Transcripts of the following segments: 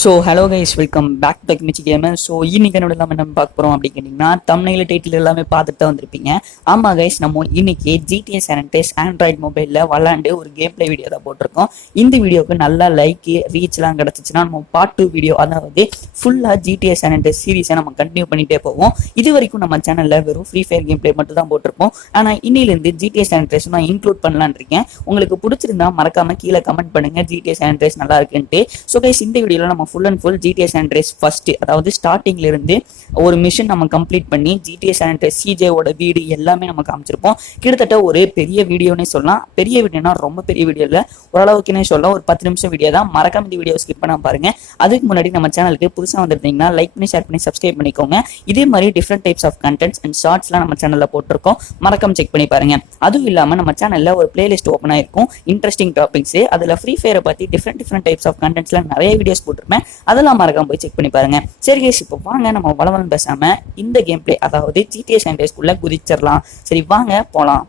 So hello guys, welcome back to Michi gamer. So இன்னைக்கு என்னோட எல்லாமே நம்ம பார்க்க போகிறோம் அப்படின்னு கேட்டிங்கன்னா, தம்ப்நெயில் டைட்டில் எல்லாமே பார்த்துட்டு தான் வந்திருப்பீங்க. ஆமாம் கைஸ், நம்ம இன்னைக்கு GTA San Andreas ஆண்ட்ராய்ட் மொபைலில் விளாண்டு ஒரு கேம் பிளே வீடியோ தான் போட்டிருக்கோம். இந்த வீடியோவுக்கு நல்லா லைக் ரீச்லாம் கிடச்சிச்சுன்னா நம்ம பார்ட் 2 வீடியோ, அதாவது ஃபுல்லாக GTA San Andreas சீரீஸை நம்ம கண்டினியூ பண்ணிகிட்டே போவோம். இது வரைக்கும் நம்ம சேனலில் வெறும் ஃப்ரீ ஃபயர் கேம் பிளே மட்டும் தான் போட்டிருப்போம். ஆனால் இன்னிலேருந்து GTA San Andreas நான் இன்க்ளூட் பண்ணலான் இருக்கேன். உங்களுக்கு பிடிச்சிருந்தா மறக்காமல் கீழே கமெண்ட் பண்ணுங்கள் GTA San Andreas நல்லா இருக்குன்ட்டு. ஸோ கைஸ், இந்த வீடியோவில் நம்ம full and full GTA San Andreas first, அதாவது ஸ்டார்டிங்ல இருந்து ஒரு மிஷன் நம்ம கம்ப்ளீட் பண்ணி GTA San Andreas CJோட வீடு எல்லாமே நம்ம காமிச்சிருப்போம். கிட்டத்தட்ட ஒரு பெரிய வீடியோனே சொல்லலாம். பெரிய வீடியோனா ரொம்ப பெரிய வீடியோ இல்லை, ஓரளவுக்குன்னே சொல்லலாம். ஒரு 10 நிமிஷம் வீடியோ தான். மறக்காம இந்த வீடியோ ஸ்கிப் பண்ணாம பாருங்க. அதுக்கு முன்னாடி நம்ம சேனலுக்கு புதுசாக வந்திருந்தீங்கன்னா லைக் பண்ணி ஷேர் பண்ணி சப்ஸ்கிரைப் பண்ணிக்கோங்க. இதே மாதிரி different types of contents and ஷார்ட்ஸ்லாம் நம்ம சேனல்ல போட்டிருக்கோம். மறக்காம செக் பண்ணி பாருங்க. அதுவும் இல்லாம நம்ம சேனல்ல ஒரு பிளேலிஸ்ட் ஓப்பன் ஆயிருக்கும், இன்ட்ரெஸ்டிங் டாபிக்ஸ். அதுல ஃப்ரீ ஃபயரை பத்தி டிஃப்ரெண்ட் டைப்ஸ் ஆஃப் கண்டென்ட்ஸ்ல நிறைய வீடியோஸ் போட்டிருப்பேன். அதெல்லாம் மறக்காம போய் செக் பண்ணி பாருங்க. சரி கேஸ், இப்போ வாங்க நம்ம வளவலம் பேசாம இந்த கேம் பிளே, அதாவது GTA San Andreasக்குள்ள குதிச்சிடலாம். சரி வாங்க போலாம்.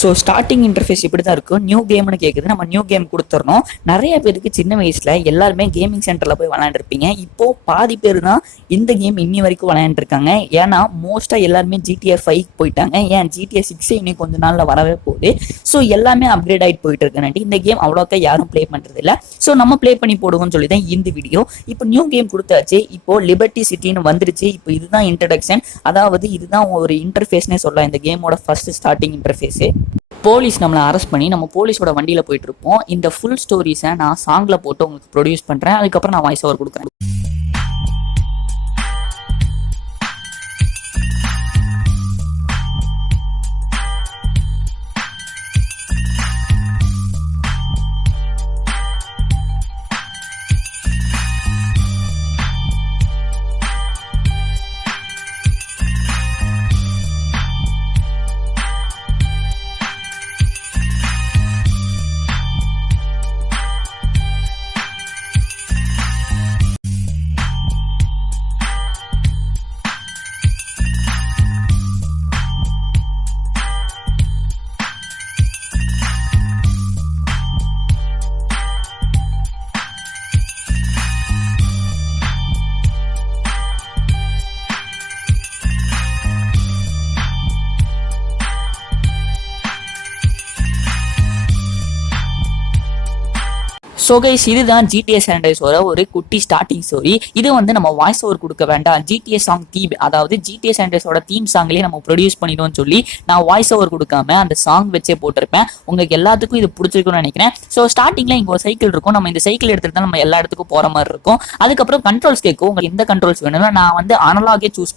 ஸோ ஸ்டார்டிங் இன்டர்ஃபேஸ் இப்படி தான் இருக்கும். நியூ கேம்னு கேட்குது, நம்ம நியூ கேம் கொடுத்துடணும். நிறைய பேருக்கு சின்ன வயசில் எல்லாருமே கேமிங் சென்டரில் போய் விளையாண்டுருப்பீங்க. இப்போது பாதி பேர் தான் இந்த கேம் இன்னி வரைக்கும் விளையாண்டுருக்காங்க. ஏன்னா மோஸ்ட்டாக எல்லாருமே GTA 5 போயிட்டாங்க. ஏன் GTA 6 இன்னும் கொஞ்ச நாளில் வரவே போகுது. ஸோ எல்லாமே அப்கிரேட் ஆகிட்டு போயிட்டு இருக்கனாட்டி இந்த கேம் அவ்வளோக்கா யாரும் ப்ளே பண்ணுறது இல்லை. ஸோ நம்ம ப்ளே பண்ணி போடுவோம்னு சொல்லி தான் இந்த வீடியோ. இப்போ நியூ கேம் கொடுத்தாச்சு. இப்போது லிபர்ட்டி சிட்டின்னு வந்துருச்சு. இப்போ இதுதான் இன்ட்ரடக்ஷன், அதாவது இதுதான் ஒரு இன்டர்ஃபேஸ்னே சொல்லலாம். இந்த கேமோட ஃபர்ஸ்ட் ஸ்டார்டிங் இன்டர்ஃபேஸு. போலீஸ் நம்மளை அரெஸ்ட் பண்ணி நம்ம போலீஸோட வண்டியில் போயிட்டு இருப்போம். இந்த ஃபுல் ஸ்டோரிஸை நான் சாங்கில் போட்டு உங்களுக்கு ப்ரொடியூஸ் பண்ணுறேன். அதுக்கப்புறம் நான் வாய்ஸ் ஓவர் கொடுக்குறேன். ஸோ கைஸ், இதுதான் GTA San Andreasோட ஒரு குட்டி ஸ்டார்டிங் ஸ்டோரி. இது வந்து நம்ம வாய்ஸ் ஓவர் கொடுக்க வேண்டாம். GTA சாங் தீம், அதாவது GTA San Andreasோட தீம் சாங்லேயே நம்ம ப்ரொடியூஸ் பண்ணிடுவோம்னு சொல்லி நான் வாய்ஸ் ஓவர் கொடுக்காம அந்த சாங் வச்சே போட்டிருப்பேன். உங்களுக்கு எல்லாத்துக்கும் இது பிடிச்சிருக்குன்னு நினைக்கிறேன். ஸோ ஸ்டார்டிங்ல இங்கே ஒரு சைக்கிள் இருக்கும். நம்ம இந்த சைக்கிள் எடுத்துட்டு தான் நம்ம எல்லா இடத்துக்கும் போகிற மாதிரி இருக்கும். அதுக்கப்புறம் கண்ட்ரோல்ஸ் கேட்கும். உங்களுக்கு எந்த கண்ட்ரோல்ஸ் வேணும்னா நான் வந்து அனலாகே சூஸ்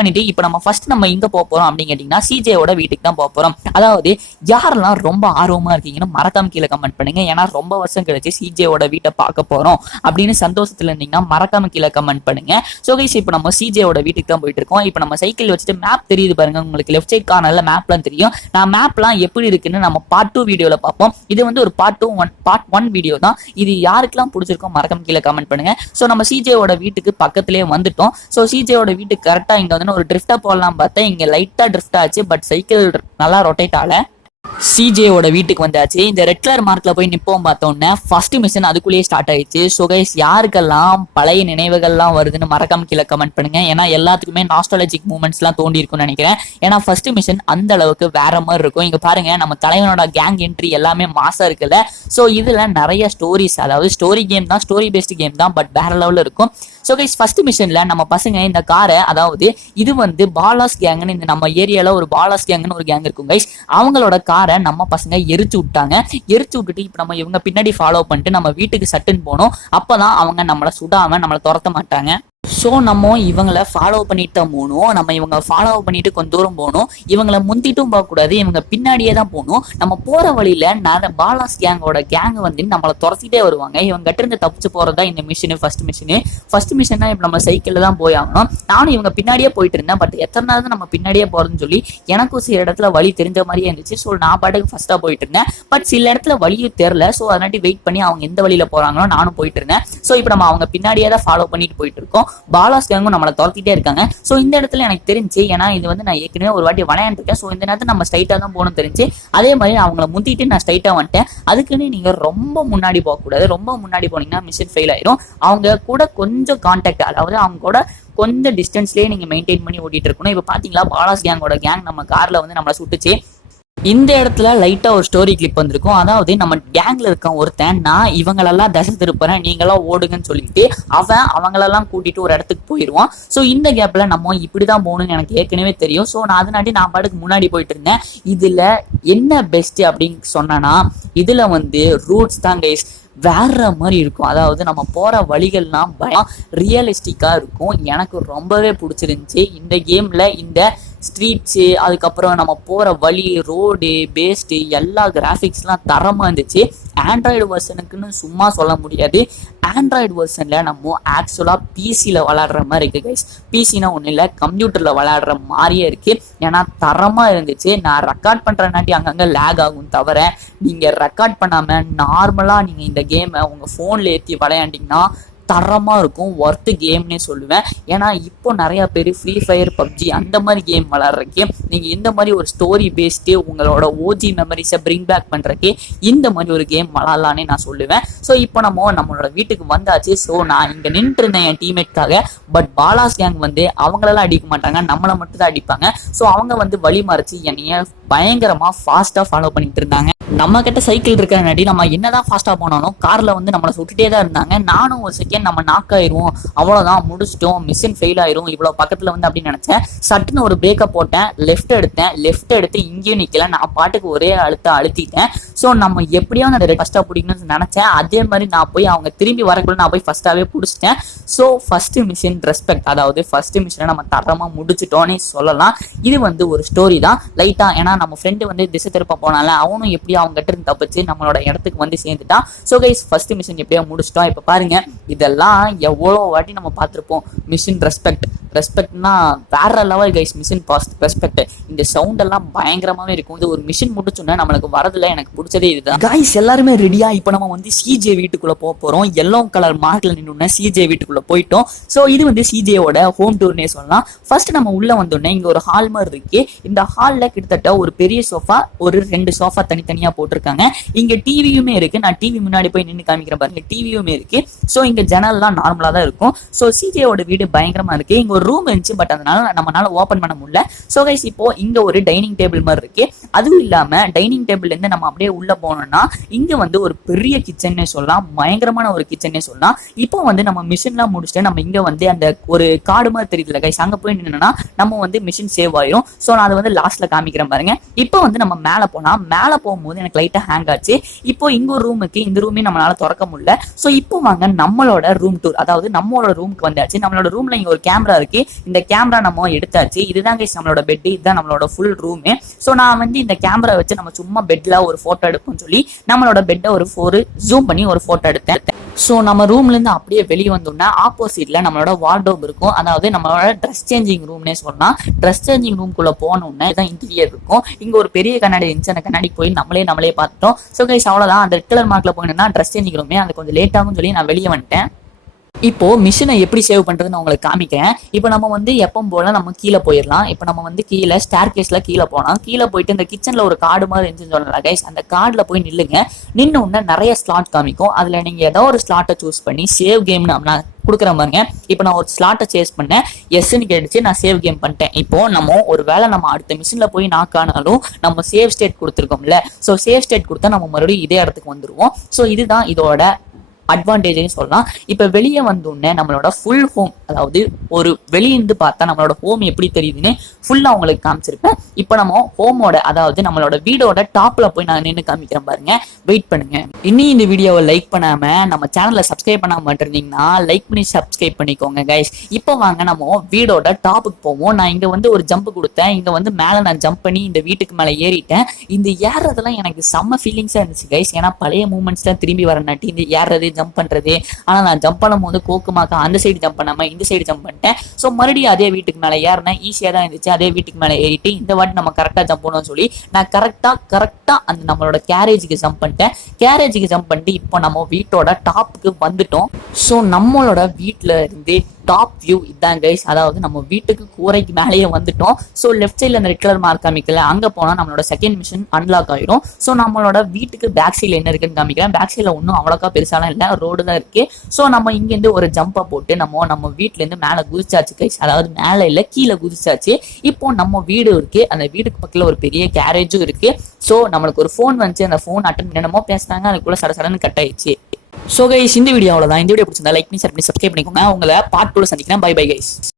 பண்ணிட்டு இப்போ நம்ம ஃபர்ஸ்ட் நம்ம இங்கே போக போகிறோம் அப்படின்னு கேட்டிங்கன்னா CJோட வீட்டுக்கு தான் போக போகிறோம். அதாவது யாரெல்லாம் ரொம்ப ஆர்வமாக இருக்கீங்கன்னு மறக்காம கீழே கமெண்ட் பண்ணுங்க. ஏன்னா ரொம்ப வருஷம் கழிச்சு CJோட வீட்டை பார்க்க போறோம் அப்படின்னு சந்தோஷத்துல இருந்தீங்கன்னா மறக்காம கீழே கமெண்ட் பண்ணுங்க. சோ கைஸ், இப்போ நம்ம CJோட வீட்டுக்கு தான் போயிட்டு இருக்கோம். இப்போ நம்ம சைக்கிள் வச்சுட்டு மேப் தெரியுது பாருங்க, உங்களுக்கு லெஃப்ட் சைட் கார்னர்ல மேப்லாம் தெரியும். நான் மேப்லாம் எப்படி இருக்குன்னு நம்ம பார்ட் 2 வீடியோல பார்ப்போம். இது வந்து ஒரு பார்ட் 1 வீடியோ தான். இது யாருக்கெல்லாம் பிடிச்சிருக்கோம் மறக்காம கீழே கமெண்ட் பண்ணுங்க. சோ நம்ம CJோட வீட்டுக்கு பக்கத்திலேயே வந்துட்டோம். சோ CJோட வீட்டுக்கு கரெக்டா இங்க வந்து ஒரு ட்ரிஃப்டா போடலாம் பார்த்தேன். இங்க லைட்டா ட்ரிஃப்ட் ஆச்சு, பட் சைக்கிள் நல்லா ரொட்டேட் ஆகல. CJோட வீட்டுக்கு வந்தாச்சு. இந்த ரெட் கலர் மார்க்ல போய் நிப்போம் பார்த்தோன்னே ஃபர்ஸ்ட் மிஷன் அதுக்குள்ளேயே ஸ்டார்ட் ஆயிடுச்சு. ஸோ கைஸ், யாருக்கெல்லாம் பழைய நினைவுகள்லாம் வருதுன்னு மறக்காம கீழே கமெண்ட் பண்ணுங்க. ஏன்னா எல்லாத்துக்குமே நாஸ்டாலஜிக் மூமெண்ட்ஸ்லாம் தோண்டி இருக்கும்னு நினைக்கிறேன். ஏன்னா ஃபர்ஸ்ட் மிஷன் அந்த அளவுக்கு வேற மாதிரி இருக்கும். இங்க பாருங்க, நம்ம தலைவனோட கேங் என்ட்ரி எல்லாமே மாசா இருக்குல்ல. ஸோ இதுல நிறைய ஸ்டோரிஸ், அதாவது ஸ்டோரி கேம் தான், ஸ்டோரி பேஸ்ட் கேம் தான், பட் வேற லெவலில் இருக்கும். ஸோ கைஸ், ஃபர்ஸ்ட் மிஷன்ல நம்ம பசங்க இந்த காரை, அதாவது இது வந்து பாலாஸ் கேங்னு, இந்த நம்ம ஏரியால ஒரு பாலாஸ் கேங்னு ஒரு கேங் இருக்கும் கைஸ். அவங்களோட காரை நம்ம பசங்க எரிச்சு விட்டுட்டு இப்போ நம்ம இவங்க பின்னாடி ஃபாலோ பண்ணிட்டு நம்ம வீட்டுக்கு சட்டுன்னு போனோம். அப்பதான் அவங்க நம்மளை சுடாம நம்மளை துரத்த மாட்டாங்க. ஸோ நம்ம இவங்களை ஃபாலோ பண்ணிட்டு தான் போகணும். நம்ம இவங்க ஃபாலோ பண்ணிட்டு கொஞ்சம் தூரம் போகணும். இவங்களை முந்திட்டும் போகக்கூடாது, இவங்க பின்னாடியே தான் போகணும். நம்ம போற வழியில நிறைய பாலாஸ் கேங்கோட கேங் வந்து நம்மளை துரத்திட்டே வருவாங்க. இவங்க கிட்ட இருந்து தப்பிச்சு போறதா இந்த மிஷினு. ஃபர்ஸ்ட் மிஷினா இப்போ நம்ம சைக்கிள்ல தான் போய் ஆகணும். நானும் இவங்க பின்னாடியே போயிட்டு இருந்தேன். பட் எத்தனை நாள் தான் நம்ம பின்னாடியே போறதுன்னு சொல்லி எனக்கும் சில இடத்துல வழி தெரிஞ்ச மாதிரியே இருந்துச்சு. ஸோ நான் பாட்டுக்கு ஃபர்ஸ்டா போயிட்டு இருந்தேன். பட் சில இடத்துல வழியும் தெரியல. ஸோ அதனாட்டி வெயிட் பண்ணி அவங்க எந்த வழியில போறாங்களோ நானும் போயிட்டு இருந்தேன். ஸோ இப்போ நம்ம அவங்க பின்னாடியே தான் ஃபாலோ பண்ணிட்டு போயிட்டு இருக்கோம். பாலாஸ் கேங்கும் நம்மளை துரத்திட்டே இருக்காங்க. ஸோ இந்த இடத்துல எனக்கு தெரிஞ்சு, ஏன்னா இது வந்து நான் ஏற்கனவே ஒரு வாட்டி விளையாண்டுருக்கேன். ஸோ இந்த நேரத்தில் நம்ம ஸ்ட்ரைட்டாக தான் போகணும்னு தெரிஞ்சு அதே மாதிரி அவங்கள முந்திட்டு நான் ஸ்ட்ரைட்டாக வந்துட்டேன். அதுக்குன்னு நீங்கள் ரொம்ப முன்னாடி போகக்கூடாது. ரொம்ப முன்னாடி போனீங்கன்னா மிஷின் ஃபெயில் ஆயிரும். அவங்க கூட கொஞ்சம் கான்டாக்ட், அதாவது அவங்க கூட கொஞ்சம் டிஸ்டன்ஸ்லேயே நீங்கள் மெயின்டைன் பண்ணி ஓட்டிட்டு இருக்கணும். இப்போ பார்த்தீங்களா பாலாஸ் கேங்கோட கேங் நம்ம காரில் வந்து நம்மளை சுட்டுச்சு. இந்த இடத்துல லைட்டா ஒரு ஸ்டோரி கிளிப் வந்திருக்கும். அதாவது நம்ம கேங்ல இருக்க ஒருத்தன், நான் இவங்களெல்லாம் தசை திருப்புறேன் நீங்களாம் ஓடுங்கன்னு சொல்லிட்டு அவங்களெல்லாம் கூட்டிட்டு ஒரு இடத்துக்கு போயிடுவான். ஸோ இந்த கேப்ல நம்ம இப்படிதான் போகணும்னு எனக்கு ஏற்கனவே தெரியும். ஸோ நான் அதனாடி நான் பாட்டுக்கு முன்னாடி போயிட்டு இருந்தேன். இதுல என்ன பெஸ்ட் அப்படின்னு சொன்னா, இதுல வந்து ரூட்ஸ் தான் கைஸ் வேற மாதிரி இருக்கும். அதாவது நம்ம போற வழிகள்லாம் ரியலிஸ்டிக்கா இருக்கும். எனக்கு ரொம்பவே பிடிச்சிருந்துச்சு இந்த கேம்ல. இந்த ஸ்ட்ரீட்ஸு, அதுக்கப்புறம் நம்ம போகிற வழி, ரோடு, பேஸ்டு, எல்லா கிராஃபிக்ஸ்லாம் தரமாக இருந்துச்சு. ஆண்ட்ராய்டு வெர்ஷனுக்குன்னு சும்மா சொல்ல முடியாது. ஆண்ட்ராய்டு வெர்ஷனில் நம்ம ஆக்சுவலாக பிசியில் விளாடுற மாதிரி இருக்குது கைஸ். பிசினா ஒன்றும் இல்லை, கம்ப்யூட்டரில் விளாடுற மாதிரியே இருக்குது. ஏன்னா தரமாக இருந்துச்சு. நான் ரெக்கார்ட் பண்ணுறனாட்டி அங்கங்கே லேக் ஆகும் தவிர, நீங்கள் ரெக்கார்ட் பண்ணாமல் நார்மலாக நீங்கள் இந்த கேமை உங்கள் ஃபோனில் ஏற்றி விளையாண்டிங்கன்னா தரமாக இருக்கும். ஒர்த்து கேம்னே சொல்லுவேன். ஏன்னா இப்போ நிறையா பேர் ஃப்ரீ ஃபயர், பப்ஜி அந்த மாதிரி கேம் விளாட்றக்கே நீங்கள் இந்த மாதிரி ஒரு ஸ்டோரி பேஸ்டு உங்களோட ஓஜி மெமரிஸை பிரிங் பேக் பண்ணுறக்கே இந்த மாதிரி ஒரு கேம் விளாட்லான்னே நான் சொல்லுவேன். ஸோ இப்போ நம்மளோட வீட்டுக்கு வந்தாச்சு. ஸோ நான் இங்கே நின்று இருந்தேன் என் டீம்மேட்காக. பட் பாலாஸ் கேங் வந்து அவங்களெல்லாம் அடிக்க மாட்டாங்க, நம்மளை மட்டும் தான் அடிப்பாங்க. ஸோ அவங்க வந்து வழி மறைச்சி என்னைய பயங்கரமாக ஃபாஸ்ட்டாக ஃபாலோ பண்ணிட்டு இருந்தாங்க. நம்ம கிட்ட சைக்கிள் இருக்கிறனாடி நம்ம என்னதான் ஃபாஸ்ட்டாக போனாலும் காரில் வந்து நம்மளை சுட்டுட்டே தான் இருந்தாங்க. நானும் ஒரு செகண்ட் நம்ம நாக் ஆயிரும், அவ்வளோதான் முடிச்சிட்டோம், மிஷின் ஃபெயில் ஆயிரும் இவ்வளோ பக்கத்தில் வந்து அப்படின்னு நினச்சேன். சட்டுன்னு ஒரு பிரேக்கை போட்டேன், லெஃப்ட் எடுத்து இங்கேயும் நிற்கல, நான் பாட்டுக்கு ஒரே அழுத்திட்டேன். ஸோ நம்ம எப்படியும் அந்த ஃபஸ்ட்டாக பிடிக்கணும்னு நினச்சேன். அதே மாதிரி நான் போய் அவங்க திரும்பி வரக்குள்ள நான் போய் ஃபஸ்ட்டாகவே பிடிச்சிட்டேன். ஸோ ஃபர்ஸ்ட் மிஷின் ரெஸ்பெக்ட், அதாவது ஃபர்ஸ்ட் மிஷினை நம்ம தரமாக முடிச்சிட்டோன்னே சொல்லலாம். இது வந்து ஒரு ஸ்டோரி தான் லைட்டாக. ஏன்னா நம்ம ஃப்ரெண்டு வந்து திசை திருப்ப போனால அவனும் எப்படி அவங்க கிட்ட இருந்து தப்பிச்சு நம்மளோட இடத்துக்கு வந்து சேர்ந்துட்டான். ஸோ கைஸ் ஃபர்ஸ்ட் மிஷன் எப்படியோ முடிச்சிட்டோம். இப்போ பாருங்க, இதெல்லாம் எவ்வளோ வாட்டி நம்ம பார்த்துருப்போம். மிஷின் ரெஸ்பெக்ட்னா வேற level guys. Machine fast respect, இந்த சவுண்ட் எல்லாம் பயங்கரமாவே இருக்கும். இது ஒரு மிஷின் முடிச்சோன்னா நம்மளுக்கு வரதுல எனக்கு பிடிச்சதே இதுதான். கைஸ் எல்லாருமே ரெடியா? இப்போ நம்ம வந்து சிஜே வீட்டுக்குள்ள போறோம். எல்லோ கலர் மார்க்ல நின்று சிஜே வீட்டுக்குள்ள போயிட்டோம். ஸோ இது வந்து சிஜேவோட ஹோம் டூர்னே சொல்லலாம். ஃபர்ஸ்ட் நம்ம உள்ள வந்தோடனே இங்க ஒரு ஹால் மாதிரி இருக்கு. இந்த ஹால்ல கிட்டத்தட்ட ஒரு பெரிய சோஃபா, ஒரு 2 சோஃபா தனித்தனியா போட்டிருக்காங்க. இங்க டிவியுமே இருக்கு. நான் டிவி முன்னாடி போய் நின்று காமிக்கிறேன் பாருங்க, டிவியுமே இருக்கு. ஸோ இங்க ஜன்னல்லாம் நார்மலா தான் இருக்கும். ஸோ சிஜேவோட வீடு பயங்கரமா இருக்கு. இங்க ஒரு ரூம் இருந்துச்சு, பட் அதனால நம்மளால ஓபன் பண்ண முடியல. ஸோ கைஸ் இப்போ இங்க ஒரு டைனிங் டேபிள் மாதிரி இருக்கு. அதுவும் இல்லாம டைனிங் டேபிள்ல இருந்து நம்ம அப்படியே உள்ள போனோம்னா இங்க வந்து ஒரு பெரிய கிச்சன்னே சொல்லலாம், பயங்கரமான ஒரு கிச்சனே சொல்லலாம். இப்போ வந்து நம்ம மிஷின்லாம் முடிச்சுட்டு நம்ம இங்க வந்து அந்த ஒரு கார்டு மாதிரி தெரியுதுல கைஸ், அங்க போய் நின்னா நம்ம வந்து மிஷின் சேவ் ஆயிரும். ஸோ நான் அதை வந்து லாஸ்ட்ல காமிக்கிறேன் பாருங்க. இப்போ வந்து நம்ம மேல போகும்போது எனக்கு லைட்டா ஹேங் ஆச்சு. இப்போ இங்க ஒரு ரூம் இருக்கு, இந்த ரூமே நம்மளால திறக்க முடியல. ஸோ இப்போ வாங்க நம்மளோட ரூம் டூர், அதாவது நம்மளோட ரூமுக்கு வந்தாச்சு. நம்மளோட ரூம்ல இங்க ஒரு கேமரா இருக்கு. இந்த கேமரா நம்ம எடுத்தாச்சு. இதுதான் கைஸ் நம்மளோட பெட், இதுதான் நம்மளோட ஃபுல் ரூமே. ஸோ நான் வந்து இந்த கேமரா வச்சு நம்ம சும்மா பெட்ல ஒரு போட்டோ எடுப்போம்னு சொல்லி நம்மளோட பெட்டை ஒரு ஜூம் பண்ணி ஒரு போட்டோ எடுத்தேன். ஸோ நம்ம ரூம்ல இருந்து அப்படியே வெளியே வந்தோம்னா ஆப்போசிட்ல நம்மளோட வார்ட்ரோப் இருக்கும். அதாவது நம்மளோட ட்ரெஸ் சேஞ்சிங் ரூம்னே சொல்லலாம். ட்ரெஸ் சேஞ்சிங் ரூம்குள்ள போனோம்னா இதான் இன்டீரியர் இருக்கும். இங்க ஒரு பெரிய கண்ணாடி இருந்துச்சு, அந்த கண்ணாடிக்கு போய் நம்மளே பார்த்துட்டோம். ஸோ கைஸ் அவ்வளோதான். அந்த ரெட் கலர் மார்க்ல போயினா ட்ரெஸ் சேஞ்சிங் ரூமே, அது கொஞ்சம் லேட் ஆகும்னு சொல்லி நான் வெளியே வந்துட்டேன். இப்போ மிஷினை எப்படி சேவ் பண்றதுன்னு உங்களுக்கு காமிக்கிறேன். இப்போ நம்ம வந்து எப்பவும் போல நம்ம கீழே போயிடலாம். இப்போ நம்ம வந்து கீழே ஸ்டேர் கேஸ்ல கீழே போனோம். கீழே போயிட்டு இந்த கிச்சன்ல ஒரு கார்டு மாதிரி இருந்துச்சுன்னு சொல்லலாம் கைஸ். அந்த கார்டுல போய் நில்லுங்க. நின்று உடனே நிறைய ஸ்லாட் காமிக்கும். அதுல நீங்க ஏதோ ஒரு ஸ்லாட்டை சூஸ் பண்ணி சேவ் கேம்னு நான் கொடுக்குற மாதிரிங்க. இப்போ நான் ஒரு ஸ்லாட்டை சேஸ் பண்ணேன், எஸ்ன்னு கேட்டுச்சு, நான் சேவ் கேம் பண்ணிட்டேன். இப்போ நம்ம ஒரு வேளை நம்ம அடுத்த மிஷின்ல போய் நாக்கானாலும் நம்ம சேவ் ஸ்டேட் கொடுத்துருக்கோம்ல. ஸோ சேவ் ஸ்டேட் கொடுத்தா நம்ம மறுபடியும் இதே இடத்துக்கு வந்துருவோம். ஸோ இதுதான் இதோட அட்வான்டேஜ்னு சொல்லலாம். இப்போ வெளியே வந்தோடனே நம்மளோட ஃபுல் ஹோம், அதாவது ஒரு வெளியிருந்து பார்த்தா நம்மளோட ஹோம் எப்படி தெரியுதுன்னு ஃபுல்லாக உங்களுக்கு காமிச்சிருப்பேன். இப்போ நம்ம ஹோமோட, அதாவது நம்மளோட வீடோட டாப்ல போய் நான் நின்று காமிக்கிறேன் பாருங்க. வெயிட் பண்ணுங்க. இன்னும் இந்த வீடியோவை லைக் பண்ணாம நம்ம சேனலை சப்ஸ்கிரைப் பண்ணாம இருந்தீங்கன்னா லைக் பண்ணி சப்ஸ்கிரைப் பண்ணிக்கோங்க கைஸ். இப்போ வாங்க நம்ம வீடோட டாப்புக்கு போவோம். நான் இங்க வந்து ஒரு ஜம்ப் கொடுத்தேன். இங்க வந்து மேலே நான் ஜம்ப் பண்ணி இந்த வீட்டுக்கு மேலே ஏறிட்டேன். இந்த ஏறதெல்லாம் எனக்கு செம்ம ஃபீலிங்ஸா இருந்துச்சு கைஸ். ஏன்னா பழைய மூமெண்ட்ஸ்லாம் திரும்பி வரனாட்டி இந்த ஏறது ஜம்ப் பண்றது. ஆனா நான் ஜம்ப் பண்ணும் போது கோக்குமாக்கா அந்த சைடு ஜம்ப் பண்ணாம இந்த சைடு ஜம்ப் பண்ணிட்டேன். ஸோ மறுபடியும் அதே வீட்டுக்கு மேலே ஏறினேன். ஈஸியா தான் இருந்துச்சு. அதே வீட்டுக்கு மேலே ஏறிட்டு இந்த வாட்டி நம்ம கரெக்டா ஜம்ப் பண்ணணும்னு சொல்லி நான் கரெக்டா அந்த நம்மளோட கேரேஜுக்கு ஜம்ப் பண்ணிட்டேன். கேரேஜுக்கு ஜம்ப் பண்ணிட்டு இப்போ நம்ம வீட்டோட டாப்புக்கு வந்துட்டோம். ஸோ நம்மளோட வீட்டுல இருந்து டாப் வியூ இதான் கைஸ். அதாவது நம்ம வீட்டுக்கு கூரைக்கு மேலேயே வந்துட்டோம். ஸோ லெஃப்ட் சைடில் அந்த ரெட் கலர் மார்க் காமிக்கல, அங்கே போனால் நம்மளோட செகண்ட் மிஷன் அன்லாக் ஆயிரும். ஸோ நம்மளோட வீட்டுக்கு பேக் சைடில் என்ன இருக்குன்னு காமிக்கிறேன். பேக் சைடில் ஒன்றும் அவ்வளோக்கா பெருசாலாம் இல்லை, ரோடு தான் இருக்கு. ஸோ நம்ம இங்கேருந்து ஒரு ஜம்பை போட்டு நம்ம வீட்டிலேருந்து மேலே குதிச்சாச்சு கைஸ். அதாவது மேலே இல்லை, கீழே குதிச்சாச்சு. இப்போ நம்ம வீடு இருக்கு, அந்த வீட்டுக்கு பக்கத்தில் ஒரு பெரிய கேரேஜும் இருக்கு. ஸோ நம்மளுக்கு ஒரு ஃபோன் வந்துச்சு, அந்த ஃபோன் அட்டன் பண்ணமோ பேசினாங்க, அதுக்குள்ள சடன்னு கட் ஆயிடுச்சு. ஸோ கைஸ் இந்த வீடியோ அவ்வளோதான். இந்த வீடியோ பிடிச்சிருந்தா லைக் பண்ணி ஷேர் பண்ணி சப்ஸ்கிரைப் பண்ணிக்கோங்க. உங்களை பார்ட் 2 சந்திக்கிறேன். Bye bye guys.